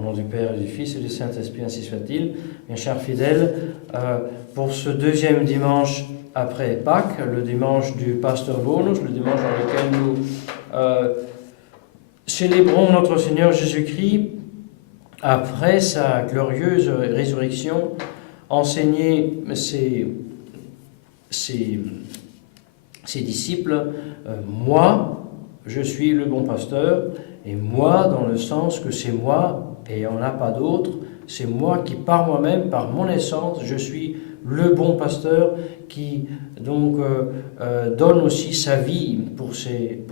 Au nom du Père, et du Fils et du Saint-Esprit, ainsi soit-il. Mes chers fidèles, pour ce deuxième dimanche après Pâques, le dimanche du Pastor Bonus, le dimanche dans lequel nous célébrons notre Seigneur Jésus-Christ après sa glorieuse résurrection, enseigner ses disciples, moi, je suis le bon pasteur, et moi dans le sens que c'est moi, et il n'y en a pas d'autre, c'est moi qui par moi-même, par mon essence, je suis le bon pasteur qui donc donne aussi sa vie pour ses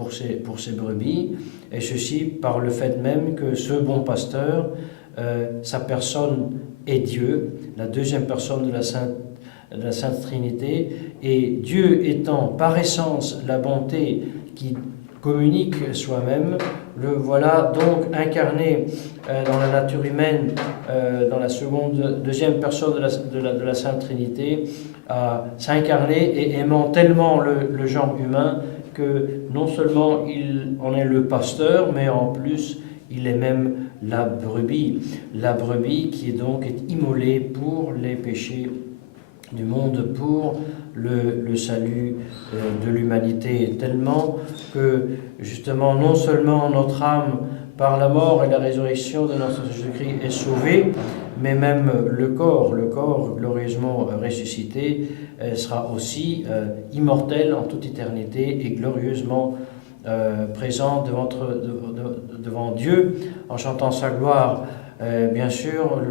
brebis, et ceci par le fait même que ce bon pasteur, sa personne est Dieu, la deuxième personne de la Sainte Trinité, et Dieu étant par essence la bonté qui communique soi-même, le voilà donc incarné dans la nature humaine, dans la deuxième personne de la Sainte Trinité, à s'incarner et aimant tellement le genre humain que non seulement il en est le pasteur, mais en plus il est même la brebis qui est immolée pour les péchés du monde, pour le salut de l'humanité, tellement que justement non seulement notre âme par la mort et la résurrection de notre Jésus-Christ est sauvée, mais même le corps glorieusement ressuscité sera aussi immortel en toute éternité et glorieusement présent devant Dieu en chantant sa gloire. Bien sûr,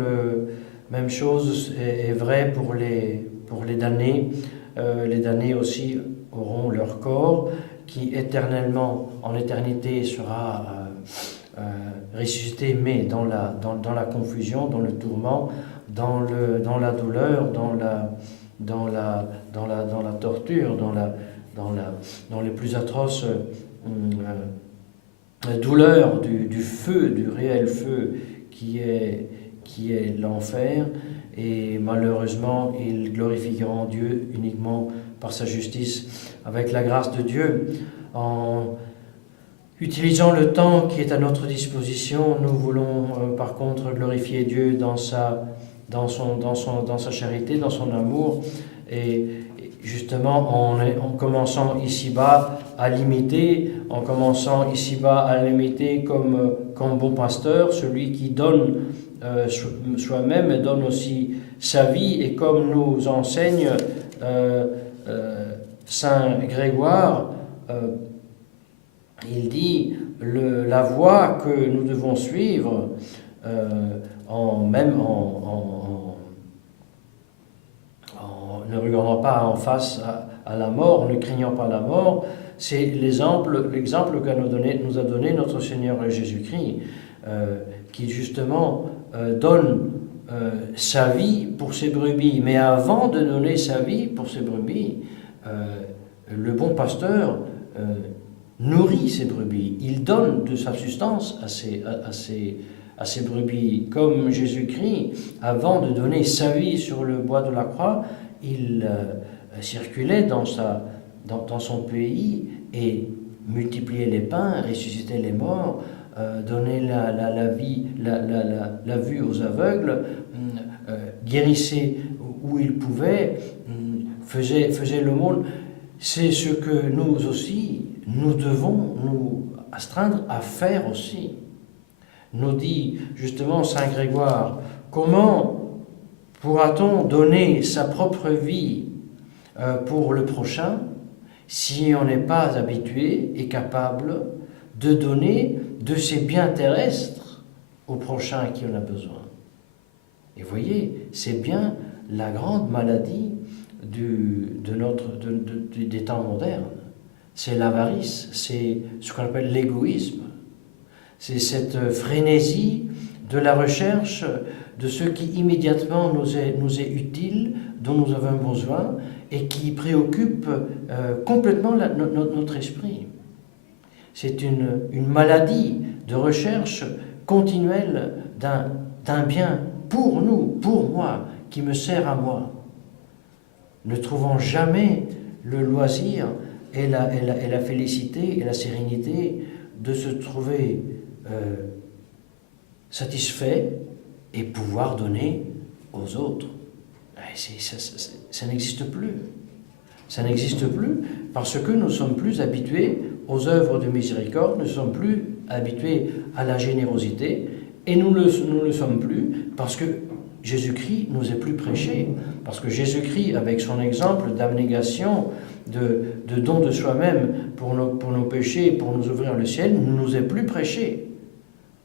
même chose est vraie pour les damnés. Les damnés aussi auront leur corps qui éternellement, en éternité, sera ressuscité, mais dans la confusion, dans le tourment, dans la douleur, dans la torture, dans les plus atroces douleurs du feu, du réel feu qui est l'enfer, et malheureusement ils glorifieront Dieu uniquement par sa justice, avec la grâce de Dieu. En utilisant le temps qui est à notre disposition, nous voulons par contre glorifier Dieu dans sa charité, dans son amour, et justement en commençant ici-bas à l'imiter, comme bon pasteur, celui qui donne soi-même et donne aussi sa vie, et comme nous enseigne Saint Grégoire, il dit la voie que nous devons suivre ne regardant pas en face à la mort, ne craignant pas la mort, c'est l'exemple que nous a donné notre Seigneur Jésus-Christ, qui justement donne sa vie pour ses brebis. Mais avant de donner sa vie pour ses brebis, le bon pasteur nourrit ses brebis. Il donne de sa substance à ses brebis. Comme Jésus-Christ, avant de donner sa vie sur le bois de la croix, il circulait dans son pays et multipliait les pains, ressuscitait les morts, donnait la vue aux aveugles, guérissait où il pouvait, faisait le monde. C'est ce que nous aussi, nous devons nous astreindre à faire aussi. Nous dit justement Saint Grégoire, comment pourra-t-on donner sa propre vie pour le prochain si on n'est pas habitué et capable de donner de ses biens terrestres au prochain qui en a besoin? Et voyez, c'est bien la grande maladie des temps modernes. C'est l'avarice, c'est ce qu'on appelle l'égoïsme. C'est cette frénésie de la recherche de ce qui immédiatement nous est utile, dont nous avons besoin, et qui préoccupe complètement notre esprit. C'est une maladie de recherche continuelle d'un bien pour nous, pour moi, qui me sert à moi. Ne trouvons jamais le loisir et la félicité et la sérénité de se trouver satisfait et pouvoir donner aux autres. Ça n'existe plus. Ça n'existe plus parce que nous ne sommes plus habitués aux œuvres de miséricorde, nous ne sommes plus habitués à la générosité, et nous ne le sommes plus parce que Jésus-Christ nous est plus prêché, parce que Jésus-Christ, avec son exemple d'abnégation, de don de soi-même pour nos péchés, pour nous ouvrir le ciel, ne nous est plus prêché.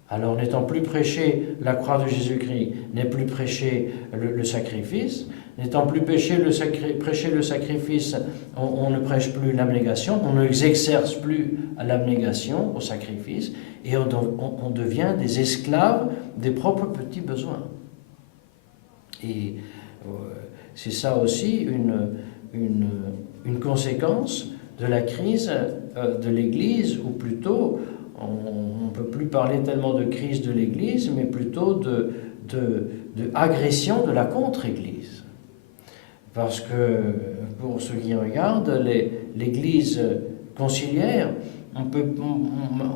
Alors, n'étant plus prêché la croix de Jésus-Christ, n'est plus prêché le sacrifice, n'étant plus prêché le sacrifice, on ne prêche plus l'abnégation, on ne exerce plus à l'abnégation, au sacrifice, et on devient des esclaves des propres petits besoins. Et c'est ça aussi une conséquence de la crise de l'Église, ou plutôt, on ne peut plus parler tellement de crise de l'Église, mais plutôt de agression de la contre-Église. Parce que, pour ceux qui regardent, l'Église conciliaire,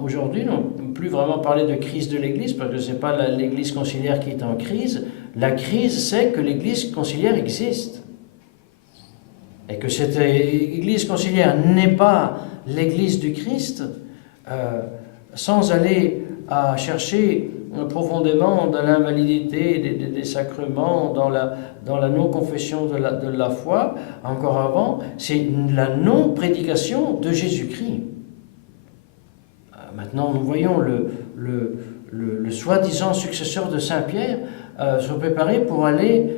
aujourd'hui, on ne peut plus vraiment parler de crise de l'Église, parce que ce n'est pas l'Église conciliaire qui est en crise. La crise, c'est que l'Église conciliaire existe. Et que cette Église conciliaire n'est pas l'Église du Christ, sans aller à chercher profondément dans l'invalidité des sacrements, dans la non-confession de la foi, encore avant, c'est la non-prédication de Jésus-Christ. Maintenant, nous voyons le soi-disant successeur de Saint-Pierre se préparer pour aller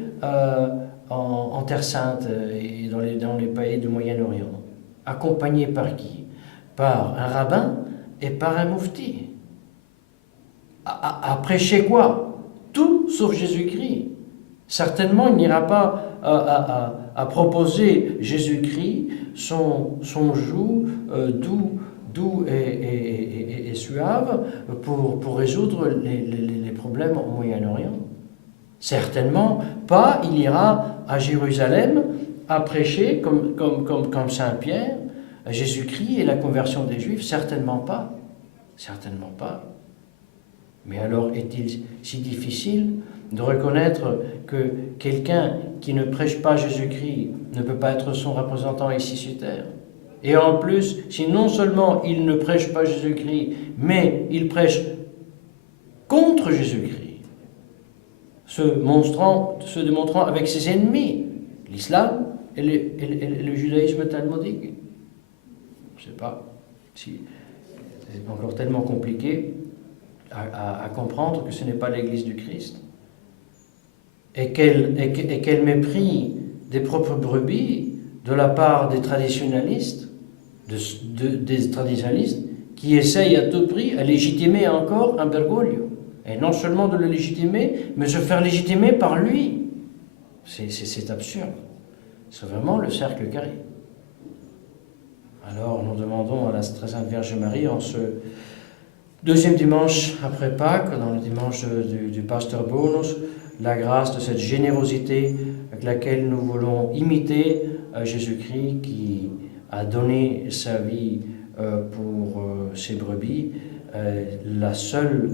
en Terre Sainte et dans les pays du Moyen-Orient. Accompagné par qui? Par un rabbin et par un moufti. À prêcher quoi? Tout sauf Jésus-Christ. Certainement, il n'ira pas à proposer Jésus-Christ, son joug doux et suave pour résoudre les problèmes au Moyen-Orient. Certainement pas, il ira à Jérusalem à prêcher comme Saint-Pierre, Jésus-Christ et la conversion des Juifs. Certainement pas. Certainement pas. Mais alors, est-il si difficile de reconnaître que quelqu'un qui ne prêche pas Jésus-Christ ne peut pas être son représentant ici sur terre? Et en plus, si non seulement il ne prêche pas Jésus-Christ, mais il prêche contre Jésus-Christ, se démontrant avec ses ennemis, l'islam et le judaïsme talmudique. Je ne sais pas si c'est encore tellement compliqué à comprendre que ce n'est pas l'Église du Christ. Et quel mépris des propres brebis de la part des traditionalistes, qui essayent à tout prix à légitimer encore un Bergoglio. Et non seulement de le légitimer, mais se faire légitimer par lui. C'est absurde. C'est vraiment le cercle carré. Alors nous demandons à la très Sainte Vierge Marie, en ce deuxième dimanche après Pâques, dans le dimanche du Pasteur Bonus, la grâce de cette générosité avec laquelle nous voulons imiter Jésus-Christ qui a donné sa vie pour ses brebis, la seule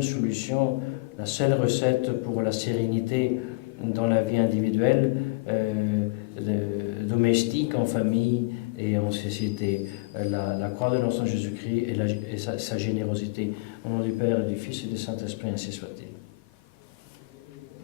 solution, la seule recette pour la sérénité dans la vie individuelle, domestique, en famille et en société. La croix de notre Seigneur Jésus-Christ et sa générosité. Au nom du Père et du Fils et du Saint-Esprit, ainsi soit-il.